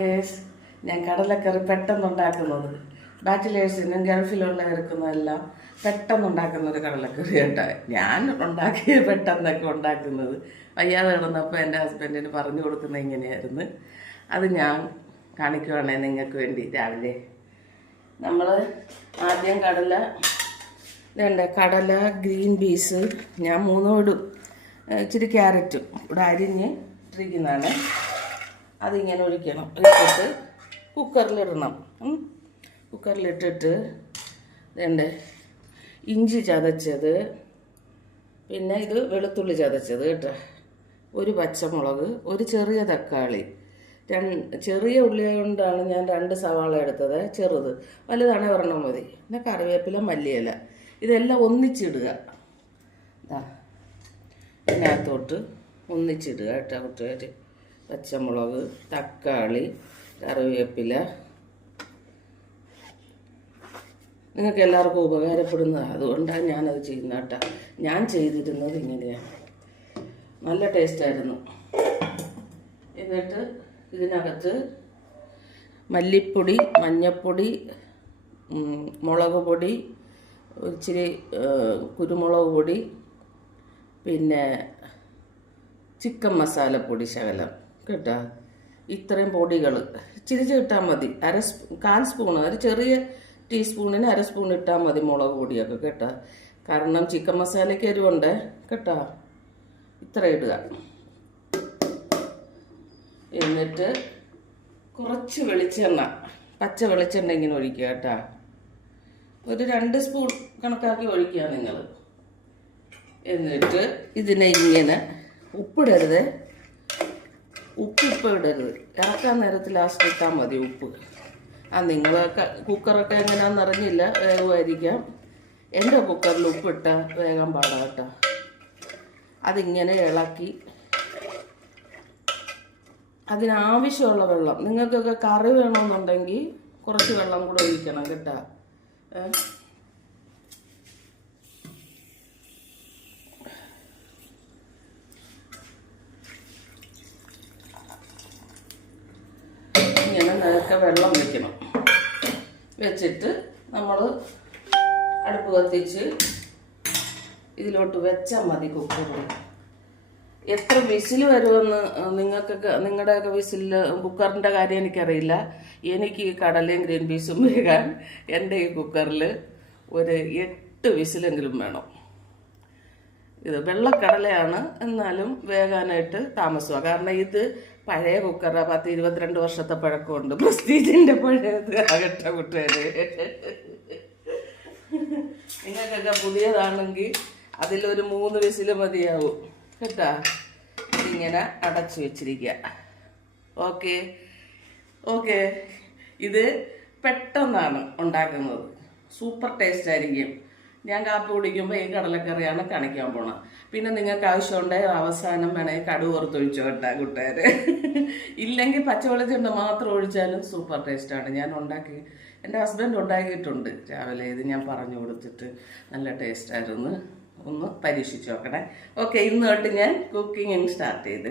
ഞാൻ കടലക്കറി പെട്ടെന്നുണ്ടാക്കുന്നത് ബാച്ചിലേഴ്സിനും ഗൾഫിലുള്ളവർക്കും എല്ലാം പെട്ടെന്നുണ്ടാക്കുന്ന ഒരു കടലക്കറി കേട്ടോ. ഞാൻ ഉണ്ടാക്കിയ പെട്ടെന്നൊക്കെ ഉണ്ടാക്കുന്നത് വയ്യാതെ കിടന്നപ്പോൾ എൻ്റെ ഹസ്ബൻഡിന് പറഞ്ഞു കൊടുക്കുന്നത് ഇങ്ങനെയായിരുന്നു. അത് ഞാൻ കാണിക്കുവാണെങ്കിൽ നിങ്ങൾക്ക് വേണ്ടി. രാവിലെ നമ്മൾ ആദ്യം കടല ഗ്രീൻ പീസ് ഞാൻ 3 ഇടും, ഇച്ചിരി ക്യാരറ്റും ഇവിടെ അരിഞ്ഞ് ഇട്ടിരിക്കുന്നതാണ്. അതിങ്ങനെ ഒഴിക്കണം, ഇട്ടിട്ട് കുക്കറിലിടണം. കുക്കറിലിട്ടിട്ട് ഇതുണ്ട് ഇഞ്ചി ചതച്ചത്, പിന്നെ ഇത് വെളുത്തുള്ളി ചതച്ചത് കേട്ടോ, ഒരു പച്ചമുളക്, ഒരു ചെറിയ തക്കാളി, ചെറിയ ഉള്ളി കൊണ്ടാണ് ഞാൻ 2 സവാള എടുത്തത്, ചെറുത്, വലുതാണ് ഒരെണ്ണം മതി. പിന്നെ കറിവേപ്പില, മല്ലിയില, ഇതെല്ലാം ഒന്നിച്ചിടുക. ഇതിനകത്തോട്ട് ഒന്നിച്ചിടുക കേട്ടോ കൂട്ടുകാർ. പച്ചമുളക്, തക്കാളി, കറിവേപ്പില, നിങ്ങൾക്ക് എല്ലാവർക്കും ഉപകാരപ്പെടുന്നതാണ്, അതുകൊണ്ടാണ് ഞാനത് ചെയ്യുന്നത് കേട്ടോ. ഞാൻ ചെയ്തിരുന്നത് ഇങ്ങനെയാണ്, നല്ല ടേസ്റ്റായിരുന്നു. എന്നിട്ട് ഇതിനകത്ത് മല്ലിപ്പൊടി, മഞ്ഞൾപ്പൊടി, മുളക് പൊടി, ഇച്ചിരി കുരുമുളക് പൊടി, പിന്നെ ചിക്കൻ മസാലപ്പൊടി ശകലം കേട്ടോ. ഇത്രയും പൊടികൾ ഇച്ചിരി ഇട്ടാൽ മതി. 1/4 സ്പൂണ്, ഒരു ചെറിയ ടീസ്പൂണിന് 1/2 സ്പൂൺ ഇട്ടാൽ മതി മുളക് പൊടിയൊക്കെ കേട്ടോ. കാരണം ചിക്കൻ മസാലയ്ക്ക് എരിവുണ്ട് കേട്ടോ. ഇത്ര ഇടുക. എന്നിട്ട് കുറച്ച് വെളിച്ചെണ്ണ, പച്ച വെളിച്ചെണ്ണ ഇങ്ങനെ ഒഴിക്കുക കേട്ടോ. ഒരു 2 സ്പൂൺ കണക്കാക്കി ഒഴിക്കുക നിങ്ങൾ. എന്നിട്ട് ഇതിനെ ഇങ്ങനെ, ഉപ്പിടരുത്, ഉപ്പിപ്പോൾ ഇടരുത്, ഇറക്കാൻ നേരത്തിൽ ലാസ്റ്റ് ഇട്ടാൽ മതി ഉപ്പ്. നിങ്ങളൊക്കെ കുക്കറൊക്കെ എങ്ങനെയാണെന്ന് അറിഞ്ഞില്ല, വേഗമായിരിക്കാം. എൻ്റെ കുക്കറിൽ ഉപ്പിട്ടാൽ വേഗം പാടാം കേട്ടോ. അതിങ്ങനെ ഇളക്കി അതിനാവശ്യമുള്ള വെള്ളം, നിങ്ങൾക്കൊക്കെ കറി വേണമെന്നുണ്ടെങ്കിൽ കുറച്ച് വെള്ളം കൂടെ ഒഴിക്കണം കേട്ടോ. ഇങ്ങനെ നേരത്തെ വെള്ളം വെക്കണം. വെച്ചിട്ട് നമ്മൾ അടുപ്പ് കത്തിച്ച് ഇതിലോട്ട് വെച്ചാൽ മതി കുക്കറിൽ. എത്ര വിസിൽ വരുമെന്ന് നിങ്ങളുടെയൊക്കെ വിസിലിൽ, കുക്കറിൻ്റെ കാര്യം എനിക്കറിയില്ല. എനിക്ക് ഈ കടലയും ഗ്രീൻ പീസും വേകാൻ എൻ്റെ ഈ കുക്കറിൽ ഒരു 8 വിസിലെങ്കിലും വേണം. ഇത് വെള്ളക്കടലയാണ്, എന്നാലും വേകാനായിട്ട് താമസമാണ്. കാരണം ഇത് പഴയ കുക്കറാണ്, 10-22 വർഷത്തെ പഴക്കമുണ്ട്. പ്രസ്റ്റീജിൻ്റെ പഴയത് ആകട്ടെ കൂട്ടുകാര്. നിങ്ങൾക്കൊക്കെ പുതിയതാണെങ്കിൽ അതിലൊരു 3 വിസിൽ മതിയാവും കേട്ടാ. ഇതിങ്ങനെ അടച്ചു വെച്ചിരിക്കുക. ഓക്കെ. ഇത് പെട്ടെന്നാണ് ഉണ്ടാക്കുന്നത്, സൂപ്പർ ടേസ്റ്റ് ആയിരിക്കും. ഞാൻ കാപ്പി കുടിക്കുമ്പോൾ ഈ കടലക്കറിയാണ് കാണിക്കാൻ പോണത്. പിന്നെ നിങ്ങൾക്ക് ആവശ്യമുണ്ടെങ്കിൽ അവസാനം വേണമെങ്കിൽ കടുക് വറുത്തൊഴിച്ചോ കേട്ടാ കൂട്ടുകാര്. ഇല്ലെങ്കിൽ പച്ചവെളിച്ചെണ്ണ മാത്രം ഒഴിച്ചാലും സൂപ്പർ ടേസ്റ്റാണ്. ഞാൻ എൻ്റെ ഹസ്ബൻഡ് ഉണ്ടാക്കിയിട്ടുണ്ട് രാവിലെ. ഇത് ഞാൻ പറഞ്ഞു കൊടുത്തിട്ട് നല്ല ടേസ്റ്റായിരുന്നു. ഒന്ന് പരീക്ഷിച്ച് നോക്കണേ. ഓക്കെ, ഇന്ന് തൊട്ട് ഞാൻ കുക്കിംഗ് സ്റ്റാർട്ട് ചെയ്ത്.